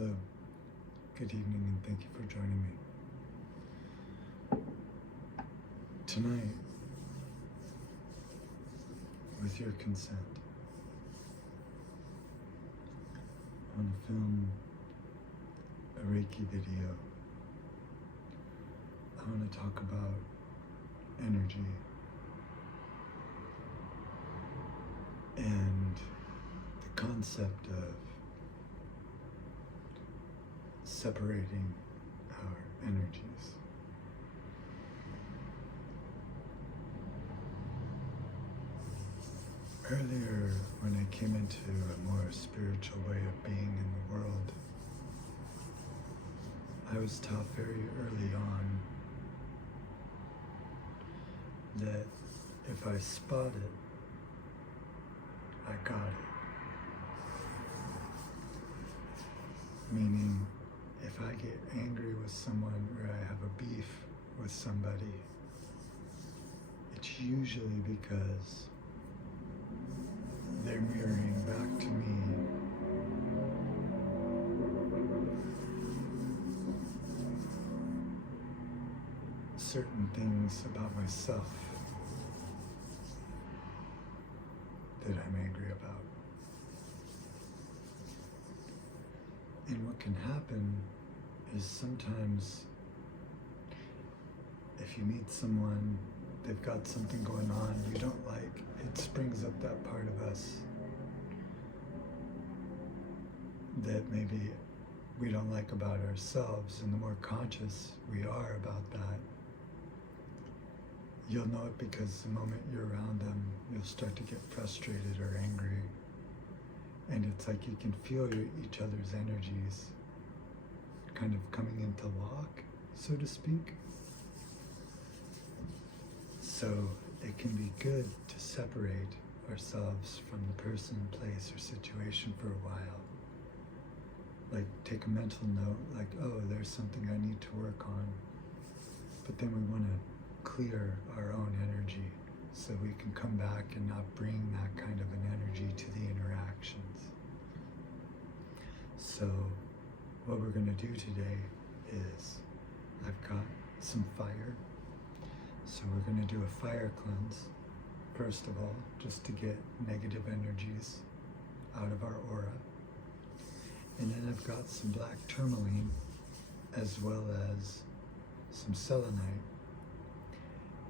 Hello, good evening, and thank you for joining me. Tonight, with your consent, I want to film a Reiki video. I want to talk about energy and the concept of separating our energies. Earlier, when I came into a more spiritual way of being in the world, I was taught very early on that if I spot it, I got it. Meaning, if I get angry with someone or I have a beef with somebody, it's usually because they're mirroring back to me certain things about myself that I'm angry about. And what can happen is sometimes if you meet someone, they've got something going on you don't like, it springs up that part of us that maybe we don't like about ourselves, and the more conscious we are about that, you'll know it, because the moment you're around them, you'll start to get frustrated or angry. And it's like you can feel each other's energies kind of coming into lock, so to speak. So it can be good to separate ourselves from the person, place, or situation for a while. Like take a mental note, like, oh, there's something I need to work on. But then we want to clear our own energy so we can come back and not bring that kind of an energy to the interactions. So what we're going to do today is, I've got some fire. So we're going to do a fire cleanse, first of all, just to get negative energies out of our aura. And then I've got some black tourmaline as well as some selenite.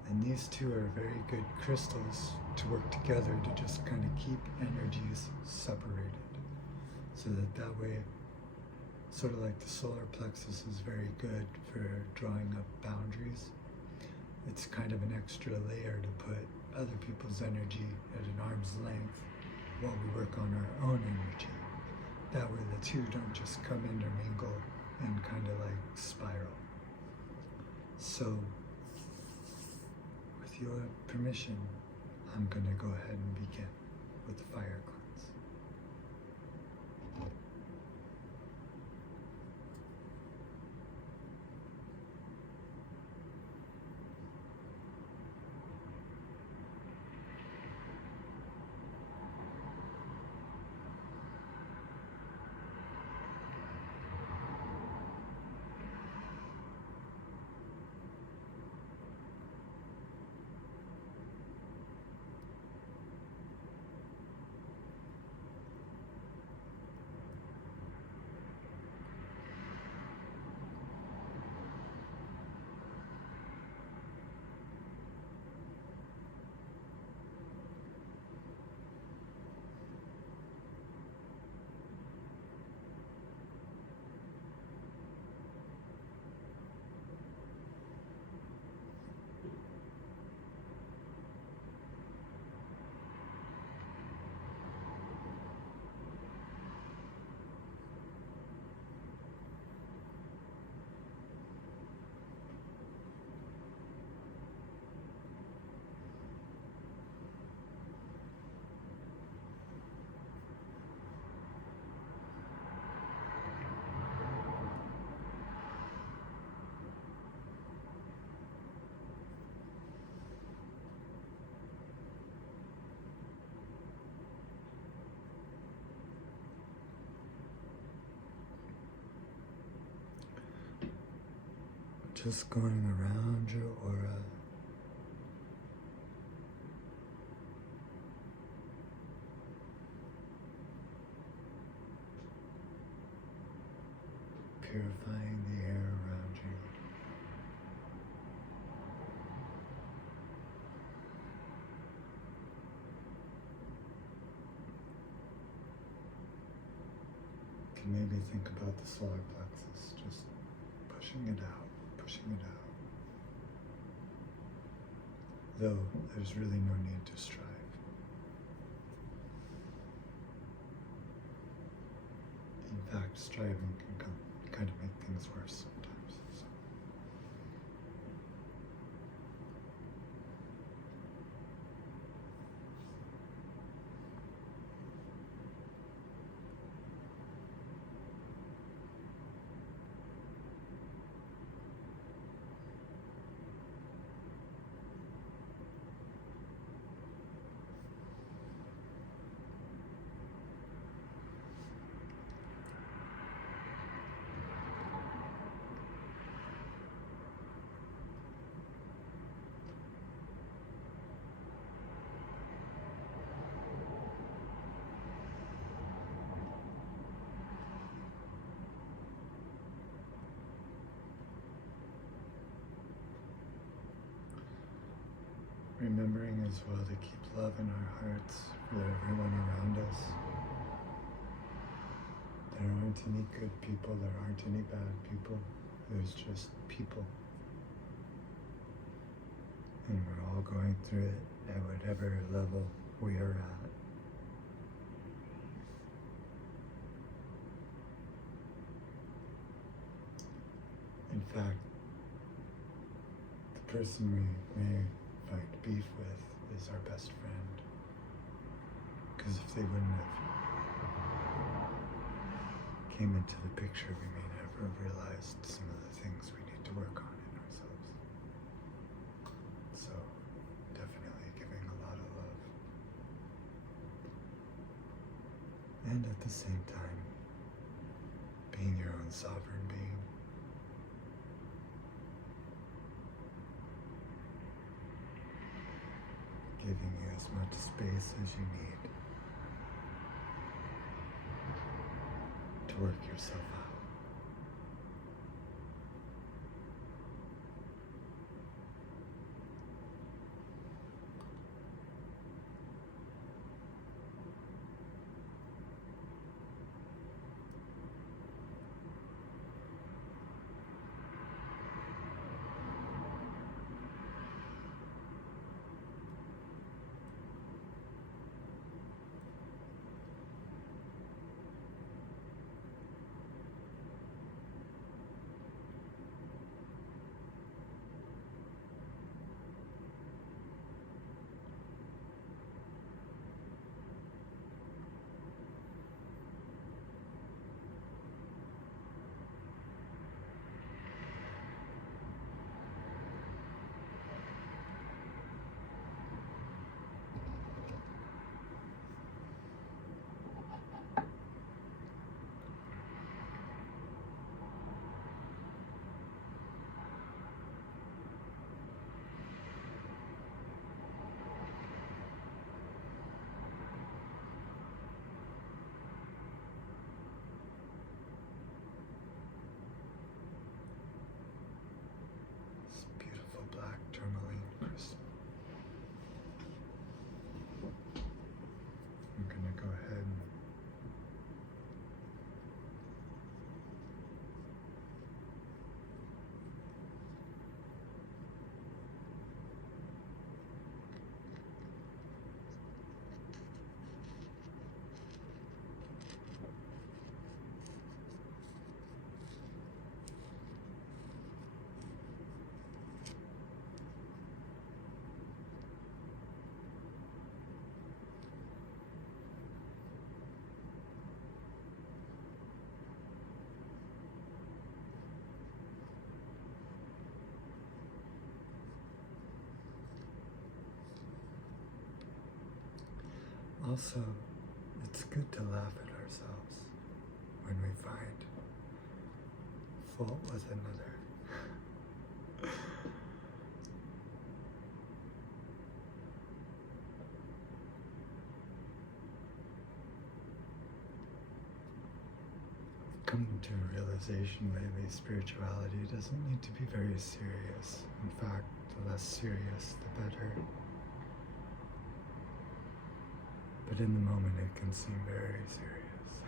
And these two are very good crystals to work together to just kind of keep energies separated. So that way, sort of like the solar plexus is very good for drawing up boundaries. It's kind of an extra layer to put other people's energy at an arm's length while we work on our own energy. That way the two don't just come intermingle and kind of like spiral. So, with your permission, I'm going to go ahead and begin with the fire cleanse. just going around your aura. Purifying the air around you. You can maybe think about the solar plexus, just pushing it out, pushing it out. Though there's really no need to strive. In fact, striving can kind of make things worse sometimes. So. Remembering as well to keep love in our hearts for everyone around us. There aren't any good people, there aren't any bad people. There's just people. And we're all going through it at whatever level we are at. In fact, the person we may find beef with is our best friend. Because if they wouldn't have came into the picture, we may never have realized some of the things we need to work on in ourselves. So, definitely giving a lot of love. And at the same time, being your own sovereign being. Giving you as much space as you need to work yourself out. Black tourmaline crystal. I'm going to go ahead and also, it's good to laugh at ourselves when we find fault with another. come to a realization lately, spirituality doesn't need to be very serious. In fact, the less serious, the better. But in the moment, it can seem very serious.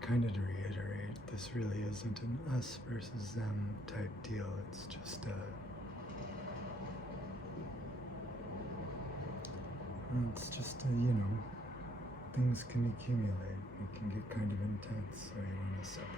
Kind of to reiterate, this really isn't an us versus them type deal. It's just things can accumulate. It can get kind of intense, so you want to separate.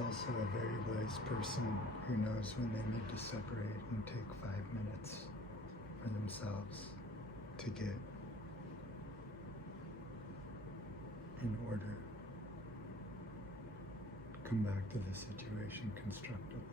Also a very wise person who knows when they need to separate and take 5 minutes for themselves to get in order, come back to the situation constructively.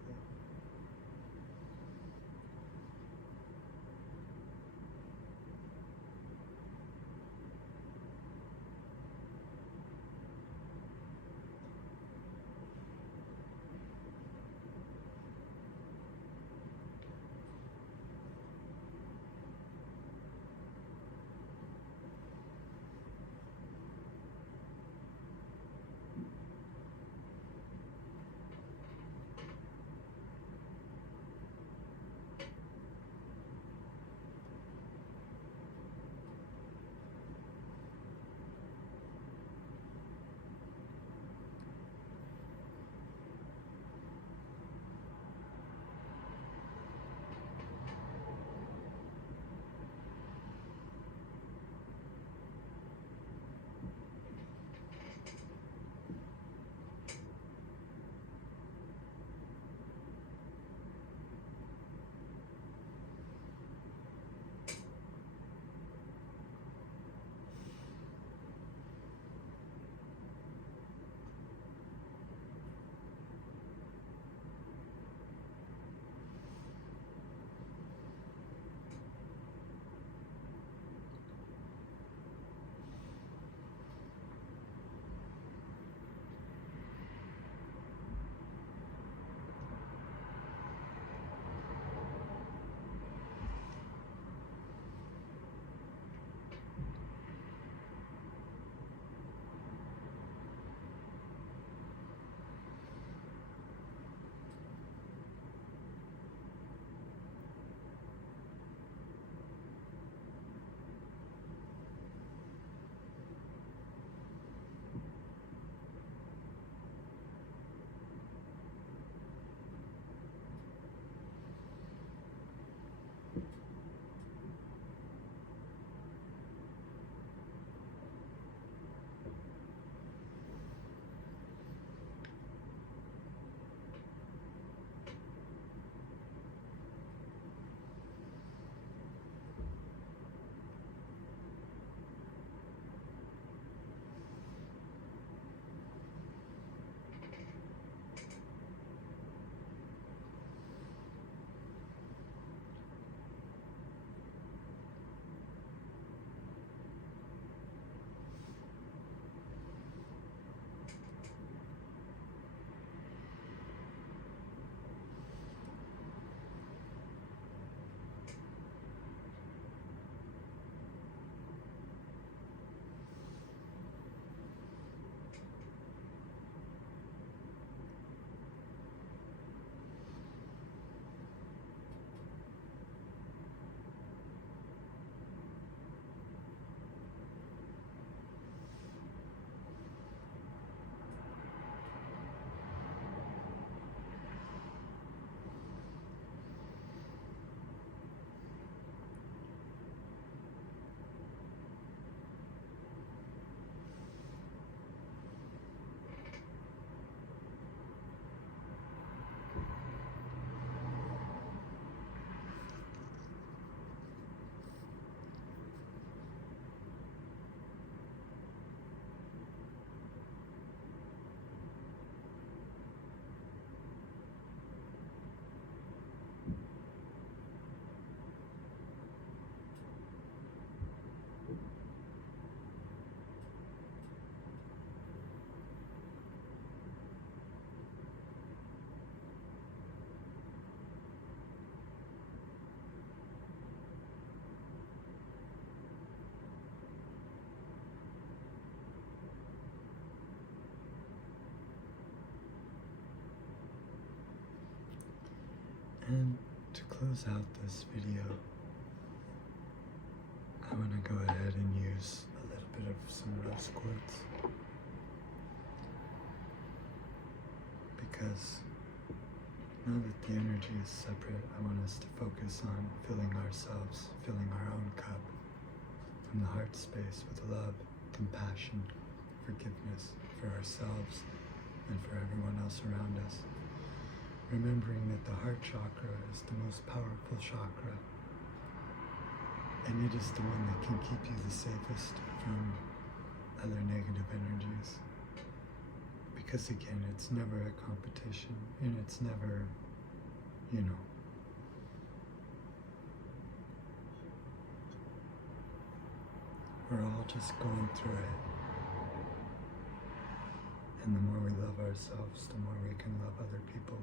close out this video, I want to go ahead and use a little bit of some rose quartz, because now that the energy is separate, I want us to focus on filling ourselves, filling our own cup from the heart space with love, compassion, forgiveness for ourselves and for everyone else around us. Remembering that the heart chakra is the most powerful chakra, and it is the one that can keep you the safest from other negative energies. Because again, it's never a competition, and it's never, we're all just going through it. And the more we love ourselves, the more we can love other people.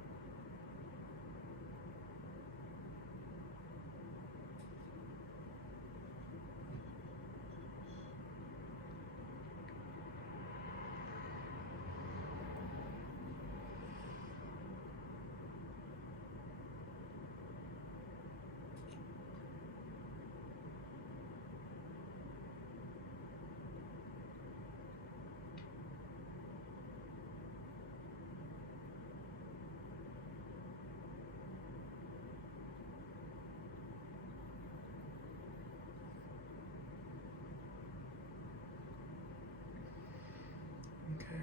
Okay.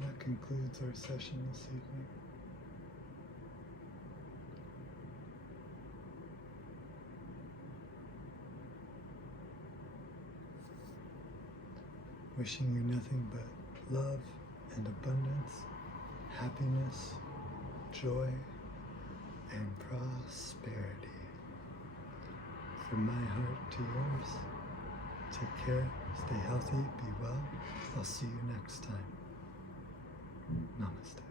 That concludes our session this evening. Wishing you nothing but love and abundance, happiness, joy, and prosperity. From my heart to yours. Take care, stay healthy, be well. I'll see you next time. Namaste.